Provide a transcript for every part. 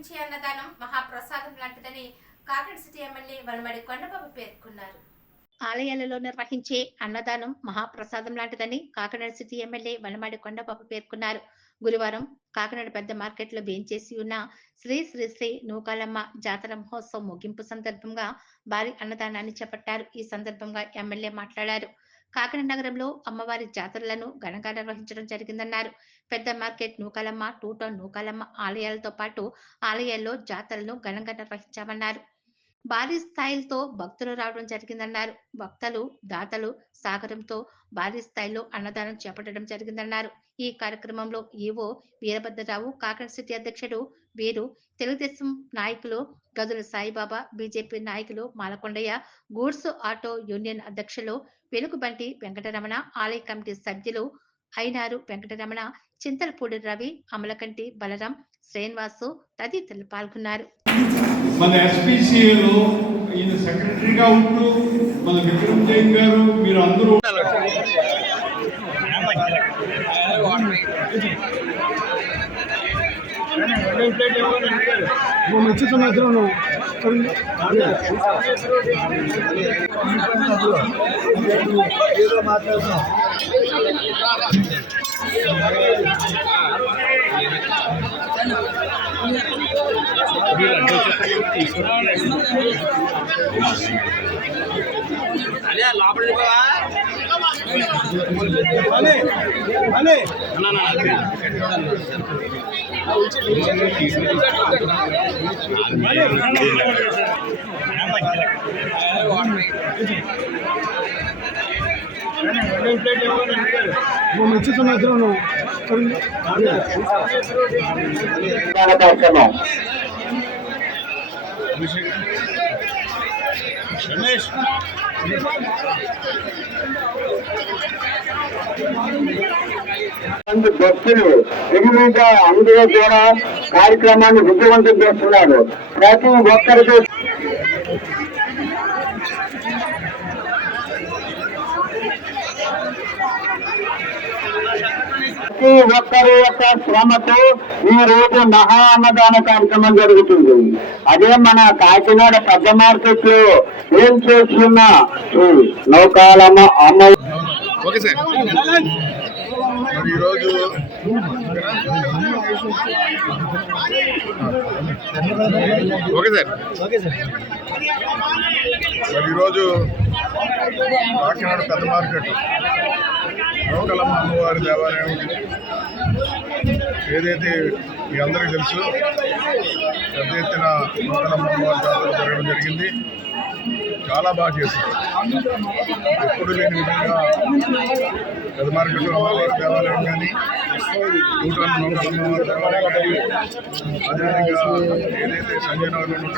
నిర్వహించే అన్నదానం మహాప్రసాదం లాంటిదని కాకినాడ సిటీ ఎమ్మెల్యే వనమడి కొండబాబు పేర్కొన్నారు. ఆలయాలలో నిర్వహించే అన్నదానం మహాప్రసాదం లాంటిదని కాకినాడ సిటీ ఎమ్మెల్యే వనమాడి కొండబాబు పేర్కొన్నారు. గురువారం కాకినాడ పెద్ద మార్కెట్లో వేయించేసి ఉన్న శ్రీ శ్రీ శ్రీ నూకాలమ్మ జాతర మహోత్సవం ముగింపు సందర్భంగా భారీ అన్నదానాన్ని చేపట్టారు. ఈ సందర్భంగా ఎమ్మెల్యే మాట్లాడారు. కాకినాడ నగరంలో అమ్మవారి జాతరలను ఘనంగా నిర్వహించడం జరిగిందన్నారు. పెద్ద market Nukalamma two town Nukalamma ఆలయాలతో పాటు ఆలయాల్లో జాతరలను ఘనంగా నిర్వహించామన్నారు. భారీ స్థాయిలతో భక్తులు రావడం జరిగిందన్నారు. భక్తులు దాతలు సాగరంతో భారీ స్థాయిలో అన్నదానం చేపట్టడం జరిగిందన్నారు. ఈ కార్యక్రమంలో ఈవో వీరభద్రరావు కాకినాడ సిటీ అధ్యక్షుడు వీరు తెలుగుదేశం నాయకులు గదుల సాయిబాబా బీజేపీ నాయకులు మాలకొండయ్య గూడ్స్ ఆటో యూనియన్ అధ్యక్షులు వెలుగుబంటి వెంకటరమణ ఆలయ కమిటీ సభ్యులు అయినారు వెంకటరమణ చింతలపూడి రవి అమలకంటి బలరాం శ్రీనివాసు తదితరులు పాల్గొన్నారు. మన ఎస్పీసీఏలో ఈయన సెక్రటరీగా ఉంటూ మన విక్రమ్ జైన్ గారు మీరు అందరూ నువ్వు ఏదో మాట్లాడుతున్నావు అదే లోపల వెళ్ళిపోవా? అనే అనే అన్నా, అన్నా. భక్తులు ఎదురుగా అందరూ కూడా కార్యక్రమాన్ని విజయవంతం చేస్తున్నారు ప్రతి ఒక్కరికి ప్రతి ఒక్కరి యొక్క శ్రమతో ఈ రోజు మహా అన్నదాన కార్యక్రమం జరుగుతుంది. అదే మన కాకినాడ పెద్ద మార్కెట్లో ఏం చేస్తున్న శ్రీ నౌకాలమ్మ అమ్మ ఓకే సార్. మరి ఈరోజు ఓకే సార్. మరి ఈరోజు కాకినాడ పెద్ద మార్కెట్ లోకలమ్మ అమ్మవారి దేవాలయం ఏదైతే మీ అందరికీ తెలుసు పెద్ద ఎత్తున లోకలమ్మ అమ్మవారి జాతర జరగడం జరిగింది. చాలా బాగా చేశారు. ఎప్పుడు లేని విధంగా పెద్ద మార్కెట్లో అమ్మవారి దేవాలయం కానీ నూట నూకలమ్మ దేవాలయం కానీ అదేవిధంగా ఏదైతే సంజయ్ నగర్లో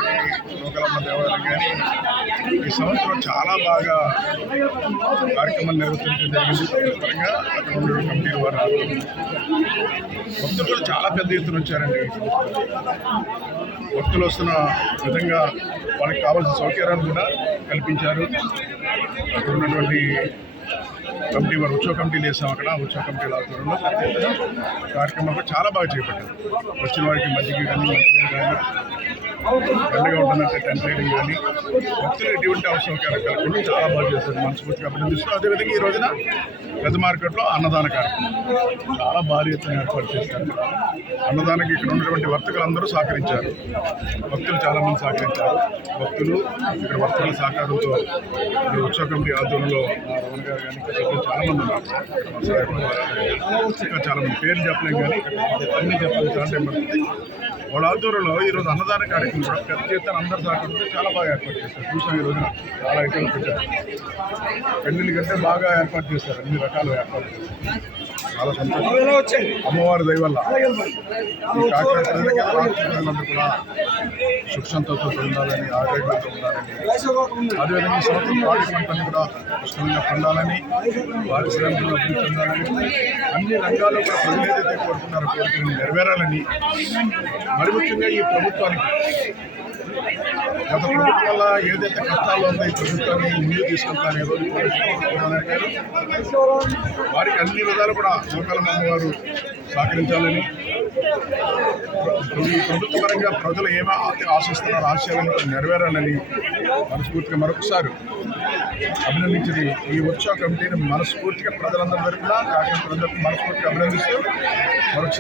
నూకలమ్మ దేవాలయం కానీ ఈ సంవత్సరం చాలా బాగా కార్యక్రమాలు నిర్వహించడం జరిగింది. పరంగా అక్కడ ఉన్న కమిటీ వారు భక్తులు చాలా పెద్ద ఎత్తున వచ్చారండి. భక్తులు వస్తున్న విధంగా వాళ్ళకి కావాల్సిన సౌకర్యాలు కూడా కల్పించారు. అక్కడ ఉన్నటువంటి కమిటీ వారు ఉత్సవ కమిటీలు వేసాం అక్కడ ఉత్సవ కమిటీల ఆధ్వర్యంలో కార్యక్రమం చాలా బాగా చేపట్టారు. వచ్చిన వారికి మజ్జిగ కానీ కానీ పండుగ ఉంటున్నట్టు టెంట్ కానీ. భక్తులు ఎటువంటి అవసరం కలగకుండా చాలా బాగా చేస్తారు మనస్ఫూర్తిగా అభినందిస్తూ. అదేవిధంగా ఈ రోజున పెద్ద మార్కెట్లో అన్నదాన కార్యక్రమం. చాలా భారీ ఎత్తున ఏర్పాటు చేశారు. అన్నదానికి ఇక్కడ ఉన్నటువంటి వర్తకులు అందరూ సహకరించారు. భక్తులు చాలామంది సహకరించారు. భక్తులు ఇక్కడ వర్తకుల సహకారంతో ఈ ఉత్సవ కమిటీ ఆధ్వర్యంలో రమణ గారు కానీ సభ్యులు చాలా మంది ఉన్నారు. మా ఇంకా పేర్లు చెప్పలేం కానీ అన్ని చెప్పాలి చాలా వాళ్ళ ఆధ్వర్యంలో ఈరోజు అన్నదాన కార్యక్రమం కూడా పెద్ద చేస్తాను అందరి సహకరిస్తే చాలా బాగా ఏర్పాటు చేస్తారు చూసాం ఈ రోజున చాలా ఐటమ్స్ పెట్టారు. పెళ్ళిళ్ళ కంటే బాగా ఏర్పాటు చేస్తారు అన్ని రకాలు ఏర్పాటు చేస్తారు చాలా సంతోషం. అమ్మవారి దయవల్ల ఈ కాకినాడ కూడా సుఖ సంతోషంతో ఉండాలని ఆరోగ్యంతో ఉండాలని. అదేవిధంగా ఈ సంవత్సరం పాడి కూడా పుష్కలంగా పండాలని పారిశ్రామికంగా అభివృద్ధి చెందాలని అన్ని రంగాల్లో కూడా ప్రజలు ఏదైతే కోరుకున్నారో కోరికలను నెరవేరాలని మరి ముఖ్యంగా ఈ ప్రభుత్వానికి గత ప్రభుత్వం వల్ల ఏదైతే కష్టాలు ఉన్నాయి ప్రభుత్వాన్ని ముందుకు తీసుకెళ్తాను ఏదో వారికి అన్ని విధాలు కూడా నూకల అమ్మవారు సహకరించాలని ప్రభుత్వ పరంగా ప్రజలు ఏమో ఆశిస్తున్నారు ఆశయాలను నెరవేరాలని మనస్ఫూర్తిగా మరొకసారి అభినందించింది. ఈ ఉత్సవ కమిటీని మనస్ఫూర్తిగా ప్రజలందరి తరఫున కాకినాడ ప్రజలకు మనస్ఫూర్తిగా అభినందిస్తూ మరొకసారి